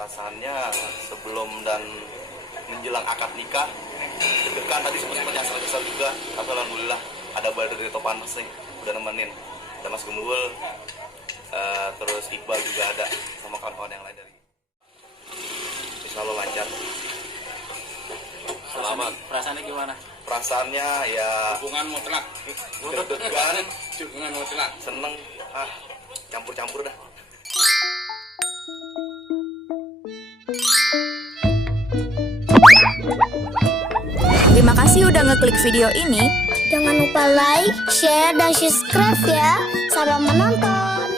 Perasaannya sebelum dan menjelang akad nikah deg-degan, tadi sempat nyasar-nyasar juga, tapi alhamdulillah ada Balder dari Topanas nih udah nemenin, ada Mas Gembul, terus Iqbal juga ada sama kawan-kawan yang lain dari. Insya Allah lancar. Selamat. Perasaannya gimana? Perasaannya ya Hubungan mutlak. deg-degan, Hubungan mutlak. seneng, campur-campur dah. Terima kasih udah ngeklik video ini. Jangan lupa like, share, dan subscribe ya. Selamat menonton.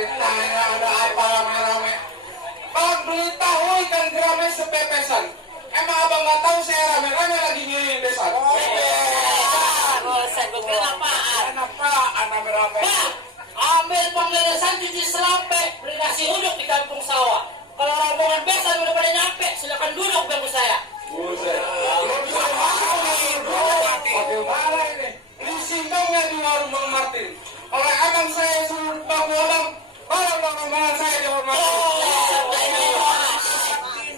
Ada apa rame-rame? Bang, beritahu ikan gurame sepepesan. Emang abang nggak tahu saya rame-rame lagi ngeliling desa? Kenapaan rame-rame? Ambil pengeresan cuci selampe, beri nasi uduk di kampung sawah. Kalau rombongan besan udah pada nyampe, silakan duduk bangku saya. Buset. Bagaimana ini? Ini singkongnya di warung Bang Martin. Kalau abang saya suruh bang abang, kalau rombongan saya dihormati.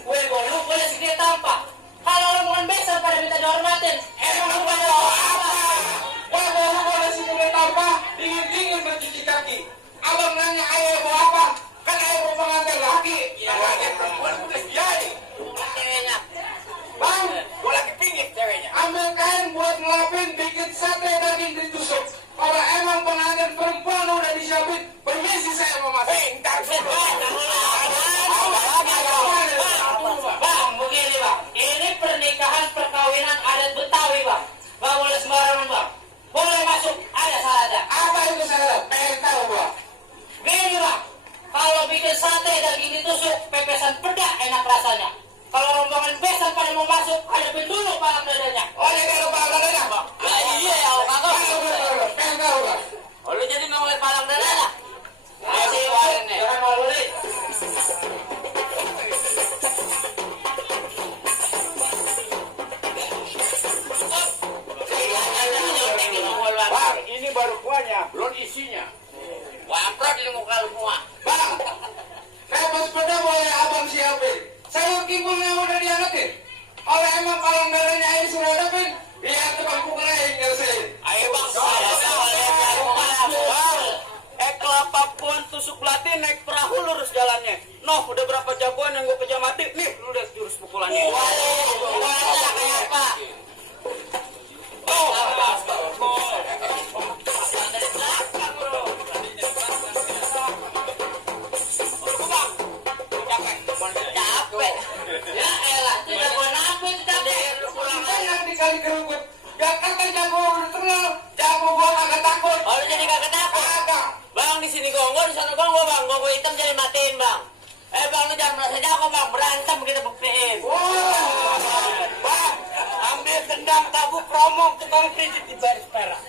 Gue lu boleh sedikit tampak. Kalau rombongan besan pada minta dihormatin, emang lu pada apa? Wah, baru boleh sedikit tambah, dingin-dingin bercuci kaki. Abang nanya ayah bawa apa? Kan ayah bawa pengantin laki. Ya, laki perempuan udah biayi. Ceweknya. Bang, Gue lagi pingin ceweknya. ambil kain buat ngelapin, bikin sate daging ditusuk. Kalau emang pengantin perempuan udah disiapin, permisi saya mau masuk. Ntar Bang, begini bang. Ini pernikahan perkawinan adat Betawi bang. Gak boleh sembarangan bang. Boleh masuk, ada syaratnya. Apa itu saya? Pengen tahu gua. Gini bang, kalau bikin sate daging ditusuk, pepesan pedak enak rasanya. Kalau rombongan besan pada mau masuk, hadapin dulu palang dadanya. Oh, ini kalau palang dadanya, Bang. Lah iya, kagak. Pengen tahu gua. Oh, lu jadi mau ngeliat palang dadanya? Ayo keluarin nih. Jangan malu nih. Bang, ini baru kuahnya, belum isinya. Wamprot di muka lu semua. Bang, repot sepeda boleh abang siapin. Sayur kibungnya udah diangetin. Kalau emang palang dadanya air sudah hadapin, lihat ke bangku kering ngelesain. Ayo bang, saya Bang, kelapa pun tusuk belati naik perahu lurus jalannya. Noh, udah berapa jagoan yang gue kejar mati? Nih, lu lihat jurus pukulannya. kayak apa? Capek. Ya elah, itu jagoan apa itu capek? Kita yang dikali kerukut. Jakarta jago udah kenal, jago gua kagak takut. Oh, lu jadi kagak takut? Kagak. Bang, di sini gongo, di sana gongo, bang. Gongo hitam jadi matiin, bang. Bang, lu jangan merasa jago, bang. Berantem kita buktiin. Bang, ambil tendang tabuk romong tukang kredit di baris perak.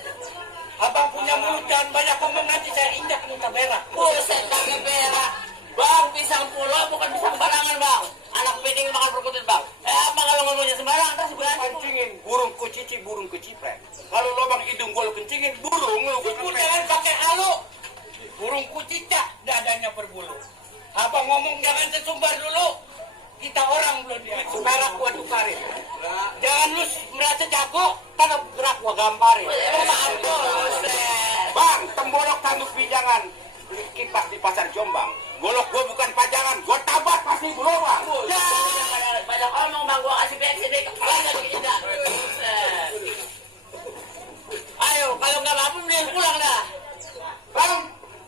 Abang punya mulut jangan banyak ngomong, nanti saya injak muka merah. Buset, kagak berak. Bang, pisang pulau bukan pisang barangan, bang. Anak piting makan perkutut, bang. Apa kalau ngomongnya sembarangan, terus gue Kencingin burung kucici, burung kecipret. Kalau lubang hidung gua lu kencingin, burung lu kecepet. Jangan pakai halu. Burung kucicak, dadanya berbulu. Abang ngomong jangan sesumbar dulu. Kita orang belum dia. Perak gua tukarin. Jangan lu merasa jago, tanah gerak gua gamparin. Bang, tembolok tanduk bijangan. Beli kipas di pasar Jombang. Golok gua bukan pajangan, gua tabat pasti berubah. banyak omong, bang. Gue kasih bensin deh. Kepala gak tidak. Ayo, kalau nggak mampu, mending pulang dah. Bang,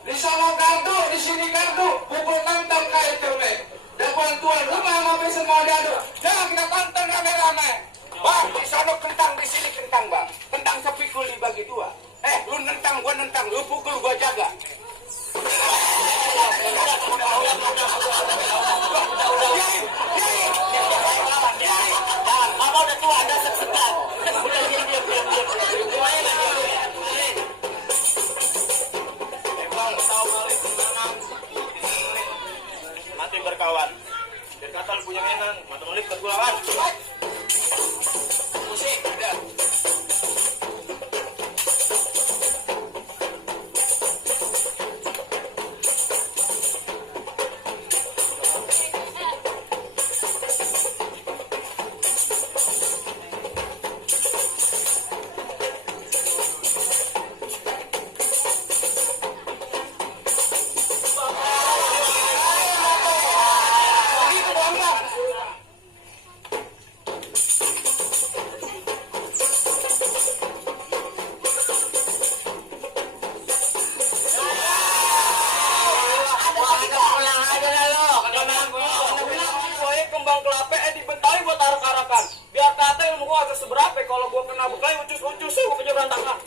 di sana gardu, di sini gardu, pukul 6 tahun kayak turne. Dan bantuan rumah sama semua diadu. Jangan kita tonton rame-rame. Bang, di sana kentang, di sini kentang, bang. Kentang sepikul dibagi dua. nentang, gua nentang. Lu pukul, gua jaga. Apa udah tua, ada sesekat. Udah diam. Emang tahu kali tenangan. Mati berkawan. Biar kata lu punya mainan, mata mulut kegulangan. Musik, ada. Kembang kelapa dibentali buat arak-arakan. Biar kata ilmu gua agak seberapa. Kalau gua kena bekal ucus-ucus gua punya berantakan.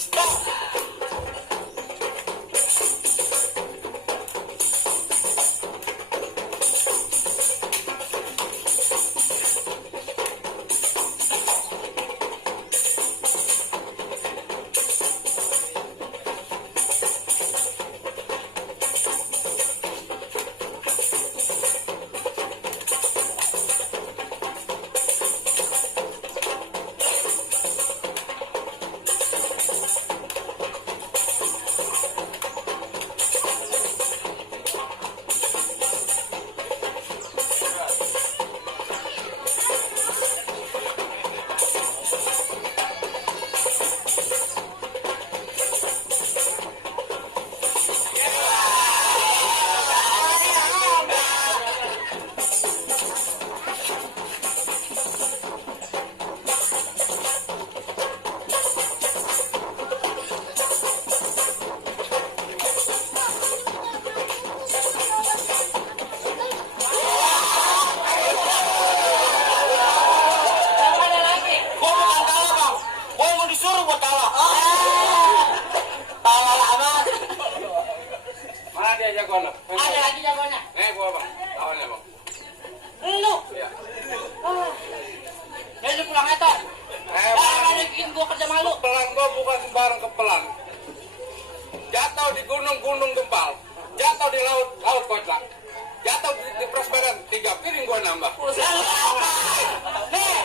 jagoan. Ada lagi jagoannya. Gua bang, lawannya bang. Lu. Iya. Jadi pulang eta. Jangan bikin gua kerja malu. Pelan gua bukan sembarang kepelan. Jatuh di gunung gempal, jatuh di laut kotlak, jatuh di Prasbaran 3 piring gua nambah. Nih.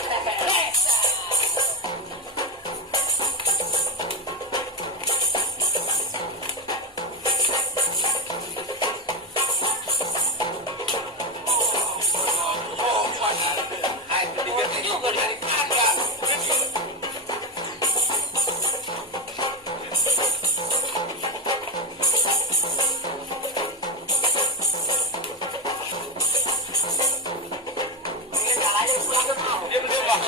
Diam bang.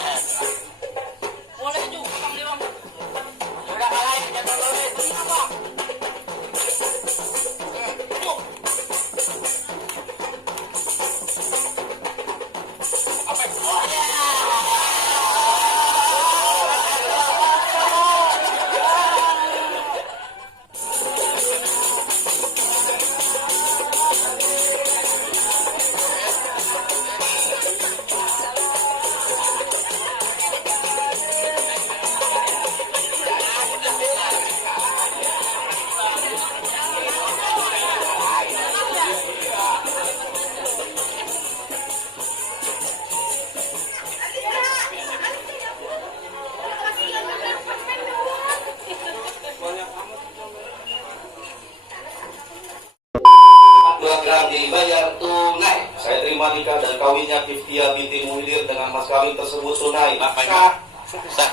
Boleh juga bang dia bang. Udah kalah ya, jangan lori. Apa? Gram dibayar tunai. Saya terima nikah dan kawinnya Tiftia binti Muhyiddin dengan mas kawin tersebut tunai. Sah.